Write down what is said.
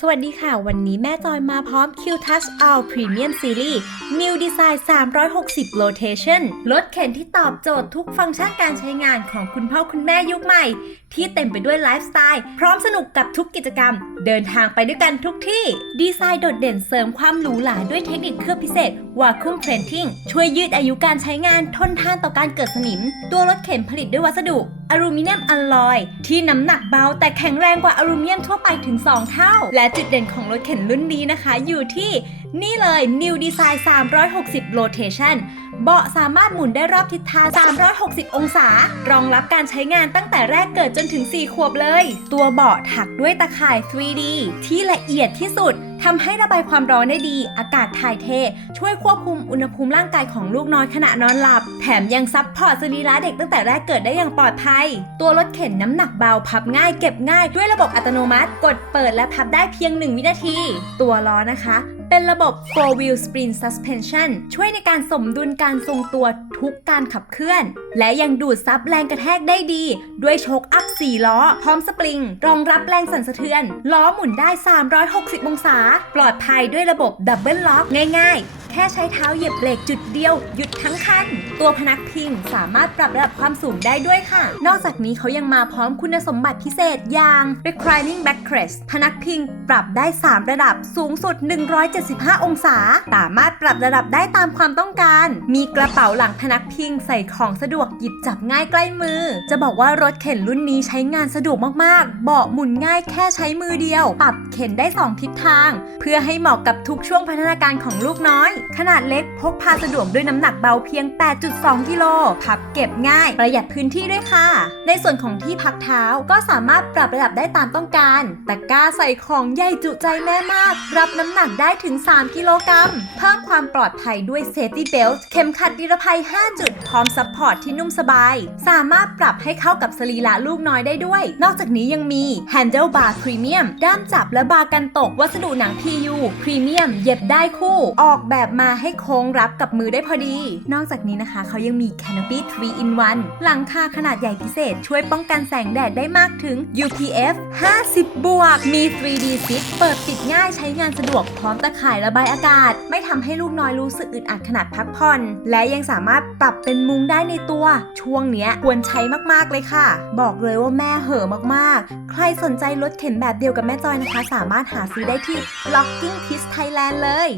สวัสดีค่ะ วันนี้แม่จอยมาพร้อม Q Touch All Premium Series New Design 360 Rotation รถเข็นที่ตอบโจทย์ทุกฟังก์ชันการใช้งานของคุณพ่อคุณแม่ยุคใหม่ ที่เต็มไปด้วยไลฟ์สไตล์ พร้อมสนุกกับทุกกิจกรรม เดินทางไปด้วยกันทุกที่ ดีไซน์โดดเด่นเสริมความหรูหราด้วยเทคนิคเคลือบพิเศษ Vacuum Printing ช่วยยืดอายุการใช้งานทนทานต่อการเกิดสนิม ตัวรถเข็นผลิตด้วยวัสดุอลูมิเนียมอลลอยที่น้ำหนักเบาแต่แข็งแรงกว่าอลูมิเนียมทั่วไปถึง 2 เท่า และจุดเด่นของรถเข็นรุ่นนี้นะคะ อยู่ที่นี่เลย New Design 360 Rotation เบาะสามารถหมุนได้รอบทิศทาง 360 องศา รองรับการใช้งานตั้งแต่แรกเกิดจนถึง 4 ขวบเลย ตัวเบาะถักด้วยตะข่าย 3D ที่ละเอียดที่สุด ทำให้ระบายความร้อนได้ดี อากาศถ่ายเท ช่วยควบคุมอุณหภูมิร่างกายของลูกน้อยขณะนอนหลับ แถมยังซับพอร์ตสรีระเด็กตั้งแต่แรกเกิดได้อย่างปลอดภัย ตัวรถเข็นน้ำหนักเบาพับง่ายเก็บง่าย ด้วยระบบอัตโนมัติ กดเปิดและพับได้เพียง 1 วินาที ตัวล้อนะคะ เป็นระบบ4 wheel spring suspension ช่วยในการสมดุลการทรงตัวทุกการขับเคลื่อน และยังดูดซับแรงกระแทกได้ดี ด้วยโชคอัพ 4 ล้อ พร้อมสปริง รองรับแรงสั่นสะเทือน ล้อหมุนได้ 360 องศา ปลอดภัยด้วยระบบดับเบิลล็อกง่าย ๆ ค่ใช้เท้าเหยียบเบรกจุดเดียว หยุดทั้งคัน ตัวพนักพิงสามารถปรับระดับความสูงได้ด้วยค่ะ นอกจากนี้เขายังมาพร้อมคุณสมบัติพิเศษอย่าง reclining backrest พนักพิงปรับได้ 3 ระดับสูงสุด 175 องศา สามารถปรับระดับได้ตามความต้องการ มีกระเป๋าหลังพนักพิงใส่ของสะดวกหยิบจับง่ายใกล้มือ จะบอกว่ารถเข็นรุ่นนี้ใช้งานสะดวกมากๆ เบาะหมุนง่ายแค่ใช้มือเดียว ปรับเข็นได้ 2 ทิศทาง เพื่อให้เหมาะกับทุกช่วงพัฒนาการของลูกน้อยขนาดเล็กพกพาสะดวกด้วยน้ำหนักเบาเพียง 8.2 กิโล พับเก็บง่าย ประหยัดพื้นที่ด้วยค่ะ ในส่วนของที่พักเท้าก็สามารถปรับระดับได้ตามต้องการแต่กล้าใส่ของใหญ่จุใจแม่มาก รับน้ำหนักได้ถึง 3 กิโลกรัม เพิ่มความปลอดภัยด้วย Safety Belt เข็มขัดนิรภัย 5 จุด พร้อมซัพพอร์ตที่นุ่มสบาย สามารถปรับให้เข้ากับสรีระลูกน้อยได้ด้วย นอกจากนี้ยังมี Handlebar Premium ด้ามจับและบากันตกวัสดุหนัง PU พรีเมียมเย็บได้คู่ ออกแบบมาให้โค้งรับกับมือได้พอดี นอกจากนี้นะคะเขายังมี Canopy 3 in 1 หลังคาขนาดใหญ่พิเศษ ช่วยป้องกันแสงแดดได้มากถึง UPF 50 บวก มี 3D Zip เปิดปิดง่ายใช้งานสะดวกพร้อมตะข่ายระบายอากาศ ไม่ทำให้ลูกน้อยรู้สึกอึดอัดขนาดพักผ่อน และยังสามารถปรับเป็นมุงได้ในตัว ช่วงเนี้ยควรใช้มากๆเลยค่ะ บอกเลยว่าแม่เห่อมากๆ ใครสนใจรถเข็นแบบเดียวกับแม่จอยนะคะ สามารถหาซื้อได้ที่ Locking Kids Thailand เลย